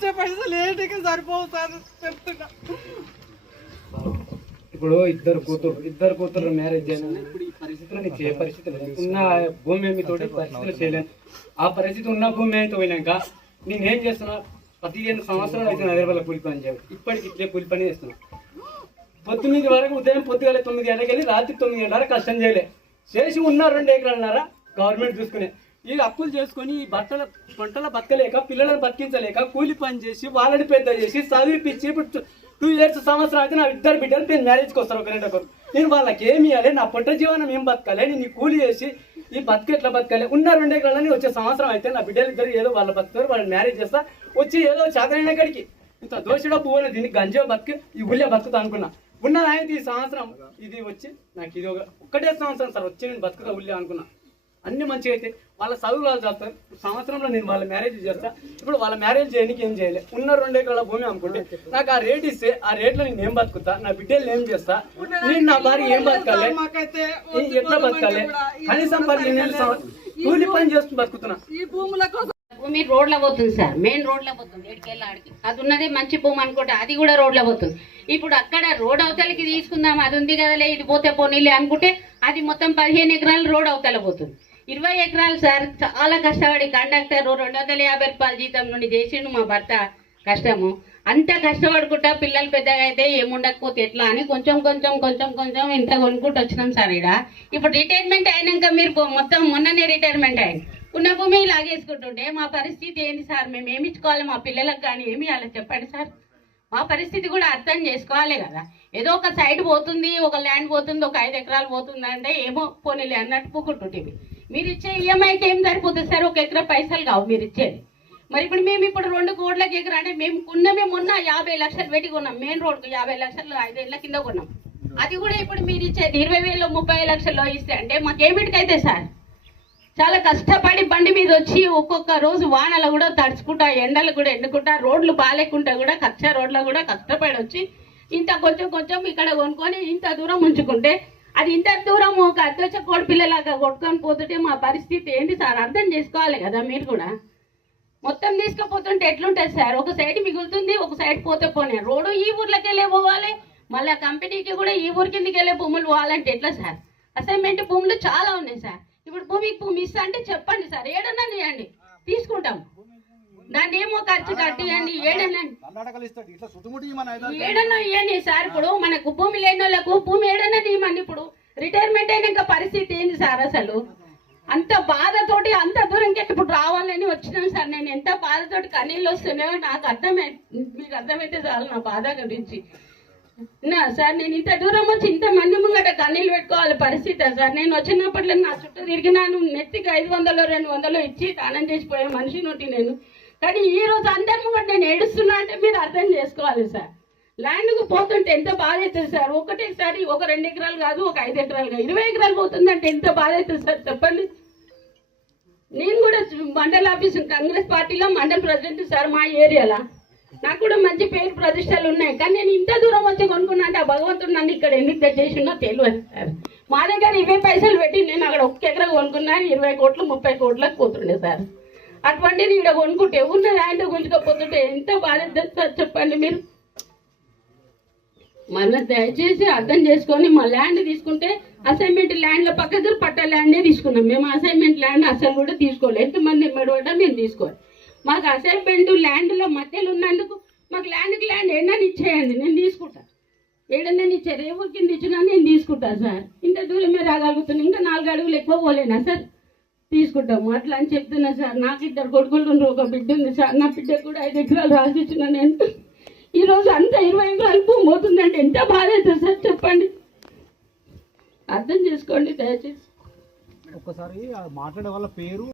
ఇచ్చే పైసలు ఏంటికి సరిపోవు సార్ చెప్తున్నా. ఇప్పుడు ఇద్దరు కూతురు మ్యారేజ్ చేయాలని ఇప్పుడు ఈ పరిస్థితుల్లో నీకు ఏ పరిస్థితి లేదు. ఉన్న భూమి మీతోటి పరిస్థితులు చేయలేను. ఆ పరిస్థితి ఉన్న భూమి అయితే పోయినాక నేనేం చేస్తున్నా, 15 సంవత్సరాలు అయితే హైదరాబాద్లో కూలి పని చేయాలి. ఇప్పటికి ఇట్లే కూలి పని చేస్తున్నా. 9 వరకు ఉదయం పొద్దుగాల 9 గంటలకు వెళ్ళి రాత్రి 9 గంటల కష్టం చేయలే. చేసి ఉన్న 2 ఎకరాలున్నారా గవర్నమెంట్ చూసుకునే ఈ అప్పులు చేసుకొని ఈ పంటల బతకలేక పిల్లలను బతికించలేక కూలి పని చేసి వాళ్ళని పెద్ద చేసి చదివిపించి ఇప్పుడు 2 years సంవత్సరం అయితే నా 2 బిడ్డలు నేను మ్యారేజ్కి వస్తారు ఒకరు. నేను వాళ్ళకి ఏమి ఇవ్వాలి, నా పొట్ట జీవనం ఏం బతకాలి, నేను ఈ కూలి చేసి ఈ బతుకు ఎట్లా బతకాలి. ఉన్న 2 ఎకరాలని వచ్చే సంవత్సరం అయితే నా బిడ్డలు ఇద్దరు ఏదో వాళ్ళ బతుకుతారు, వాళ్ళని మ్యారేజ్ చేస్తా వచ్చి ఏదో చాకరైన కాడికి ఇంత దోషుడో పువ్వున దీన్ని గంజో బతుకు ఈ ఊళ్ళో బతుకుతా అనుకున్నా. ఉన్నది ఆయన ఈ సంవత్సరం ఇది వచ్చి నాకు ఇది ఒక్కటే సంవత్సరం సార్ వచ్చి నేను బతుకుతా ఊళ్ళో అనుకున్నా. అన్ని మంచిగా అయితే వాళ్ళ చదువులు వాళ్ళు చదువుతారు. సంవత్సరంలో నేను వాళ్ళ మ్యారేజ్ చేస్తా. ఇప్పుడు వాళ్ళ మ్యారేజ్ చేయడానికి ఏం చేయలేదు. ఉన్న 2 ఎకరాల భూమి అమ్ముకుంటే నాకు ఆ రేట్ ఇస్తే ఆ రేట్లో నేను ఏం బతుకుతా, నా బిడ్డలు ఏం చేస్తా, నేను నా భార్య ఏం బతకాలి, ఎట్లా బతకాలి, కనీసం 15 కూలి పని చేస్తూ బతుకుతున్నా. భూమి రోడ్ల పోతుంది సార్, మెయిన్ రోడ్ల పోతుంది. ఏడుకెళ్ళి ఆడికి అది ఉన్నది మంచి భూమి అనుకుంటే అది కూడా రోడ్ల పోతుంది. ఇప్పుడు అక్కడ రోడ్ అవతలకి తీసుకుందాం, అది ఉంది కదలే ఇది పోతే పోనీలే అనుకుంటే అది మొత్తం 15 ఎకరాలు రోడ్ అవతల పోతుంది. 20 ఎకరాలు సార్ చాలా కష్టపడి కండక్టర్ 250 రూపాయల జీతం నుండి చేసిండు మా భర్త. కష్టము అంత కష్టపడుకుంటా పిల్లలు పెద్దగా అయితే ఏముండకపోతే ఎట్లా అని కొంచెం ఇంత కొనుక్కుంటూ వచ్చినాం సార్. ఇప్పుడు రిటైర్మెంట్ అయినాక మీరు మొత్తం మొన్ననే రిటైర్మెంట్ అయింది. ఉన్న భూమి లాగేసుకుంటుంటే మా పరిస్థితి ఏంటి సార్? మేము ఏమి ఇచ్చుకోవాలి మా పిల్లలకు కానీ ఏమి ఇవ్వాలి చెప్పండి సార్. మా పరిస్థితి కూడా అర్థం చేసుకోవాలి కదా. ఏదో ఒక సైడ్ పోతుంది, ఒక ల్యాండ్ పోతుంది, ఒక 5 ఎకరాలు పోతుంది అంటే ఏమో పోనీలే అన్నట్టు పూకుంటుంటివి. మీరు ఇచ్చే ఈఎంఐకి ఏం సరిపోతుంది సార్? 1 ఎకరా పైసలు కావు మీరు ఇచ్చేది. మరి ఇప్పుడు మేము ఇప్పుడు 2 కోట్లకి ఎకరా అంటే మేము మొన్న 50 లక్షలు పెట్టి కొన్నాం. మెయిన్ రోడ్కు 50 లక్షలు 5 ఏళ్ళ కింద కొన్నాం. అది కూడా ఇప్పుడు మీరు ఇచ్చేది 20,000 30 లక్షల్లో ఇస్తే అంటే మాకేమిటికైతే సార్? చాలా కష్టపడి బండి మీద వచ్చి ఒక్కొక్క రోజు వానలు కూడా తడుచుకుంటా, ఎండలు కూడా ఎండుకుంటా, రోడ్లు బాగాలేకుండా కూడా కచ్చా రోడ్లు కూడా కష్టపడి వచ్చి ఇంత కొంచెం ఇక్కడ కొనుక్కొని ఇంత దూరం ఉంచుకుంటే అది ఇంత దూరం ఒక అద్దొచ్చ కోడి పిల్లలాగా కొట్టుకొని పోతుంటే మా పరిస్థితి ఏంటి సార్? అర్థం చేసుకోవాలి కదా మీరు కూడా. మొత్తం తీసుకుపోతుంటే ఎట్లుంటుంది సార్? ఒక సైడ్ మిగులుతుంది, ఒక సైడ్ పోతే పోనీ రోడ్డు ఈ ఊర్లోకి వెళ్ళే పోవాలి, మళ్ళీ కంపెనీకి కూడా ఈ ఊరి కిందకి వెళ్ళే భూములు పోవాలంటే ఎట్లా సార్? అసైన్మెంట్ భూములు చాలా ఉన్నాయి సార్. ఇప్పుడు భూమి ఇస్తా అంటే చెప్పండి సార్, ఏడన్నా ఇవ్వండి తీసుకుంటాం. దాన్ని ఏమో ఖర్చు కట్టియండి, ఏడన్నా ఇవ్వండి సార్. ఇప్పుడు మనకు భూమి లేని వాళ్ళకు భూమి ఏడన్నా ఇవ్వండి. ఇప్పుడు రిటైర్మెంట్ అయినాక పరిస్థితి ఏంది సార్? అసలు అంత బాధతోటి అంత దూరంకి ఇప్పుడు రావాలని వచ్చినాం సార్. నేను ఎంత బాధతోటి కన్నీళ్ళు వస్తున్నాయో నాకు మీకు అర్థమైతే చాలు నా బాధ గురించి. సార్ నేను ఇంత దూరం వచ్చి ఇంత మంది ముంగట కన్నీళ్ళు పెట్టుకోవాలి పరిస్థితి సార్. నేను వచ్చినప్పట్లో నా చుట్టూ తిరిగినాను, నెత్తికి 500 200 ఇచ్చి దానం చేసిపోయే మనిషి నుండి నేను. కానీ ఈ రోజు అందరి ముంగట నేను ఏడుస్తున్నా అంటే మీరు అర్థం చేసుకోవాలి సార్. ల్యాండ్కు పోతుంటే ఎంత బాధ అవుతుంది సార్? ఒకటేసారి ఒక 2 ఎకరాలు కాదు, ఒక 5 ఎకరాలు కాదు, 20 ఎకరాలు పోతుందంటే ఎంత బాధ అవుతుంది సార్ చెప్పండి. నేను కూడా మండల ఆఫీస్ కాంగ్రెస్ పార్టీలో మండల ప్రెసిడెంట్ సార్ మా ఏరియాలో. నాకు కూడా మంచి పేరు ప్రతిష్టలు ఉన్నాయి. కానీ నేను ఇంత దూరం వచ్చి కొనుక్కున్నా అంటే ఆ భగవంతుడు నన్ను ఇక్కడ ఎందుకు తెచ్చేసిందో తెలియదు సార్. మా దగ్గర 20 పైసలు పెట్టి నేను అక్కడ 1 ఎకరా కొనుక్కున్నా 20 కోట్లు 30 కోట్లకు పోతుండే సార్. అటువంటిది ఇక్కడ కొనుక్కుంటే ఉన్న ల్యాండ్ గుంజుకపోతుంటే ఎంత బాధ సార్ చెప్పండి మీరు. మళ్ళీ దయచేసి అర్థం చేసుకొని మా ల్యాండ్ తీసుకుంటే అసైన్మెంట్ ల్యాండ్ల పక్కన పట్ట ల్యాండే తీసుకున్నాం. మేము అసైన్మెంట్ ల్యాండ్ అసలు కూడా తీసుకోవాలి. ఎంతమంది ఎమ్మడబడ్డా మేము తీసుకోవాలి. మాకు అసైన్మెంట్ ల్యాండ్లో మధ్యలో ఉన్నందుకు మాకు ల్యాండ్కి ల్యాండ్ ఏడన్నా ఇచ్చేయండి, నేను తీసుకుంటాను. ఏడన్నా ఇచ్చారు, ఏ ఊరి కింద ఇచ్చినా నేను తీసుకుంటాను సార్. ఇంత దూరమే రాగలుగుతున్నాను, ఇంకా 4 అడుగులు ఎక్కువ పోలేనా సార్? తీసుకుంటాము అట్లా అని చెప్తున్నా సార్. నాకు 2 కొడుకులు ఉన్నారు, ఒక బిడ్డ ఉంది సార్. నా బిడ్డకు కూడా 5 ఎకరాలు రాసిచ్చిన నేను. ఈరోజు అంతా 20 ఎకరాలు భూమి పోతుందంటే ఎంత బాధ అవుతుంది సార్ చెప్పండి. అర్థం చేసుకోండి దయచేసి. ఒక్కసారి మాట్లాడే వాళ్ళ పేరు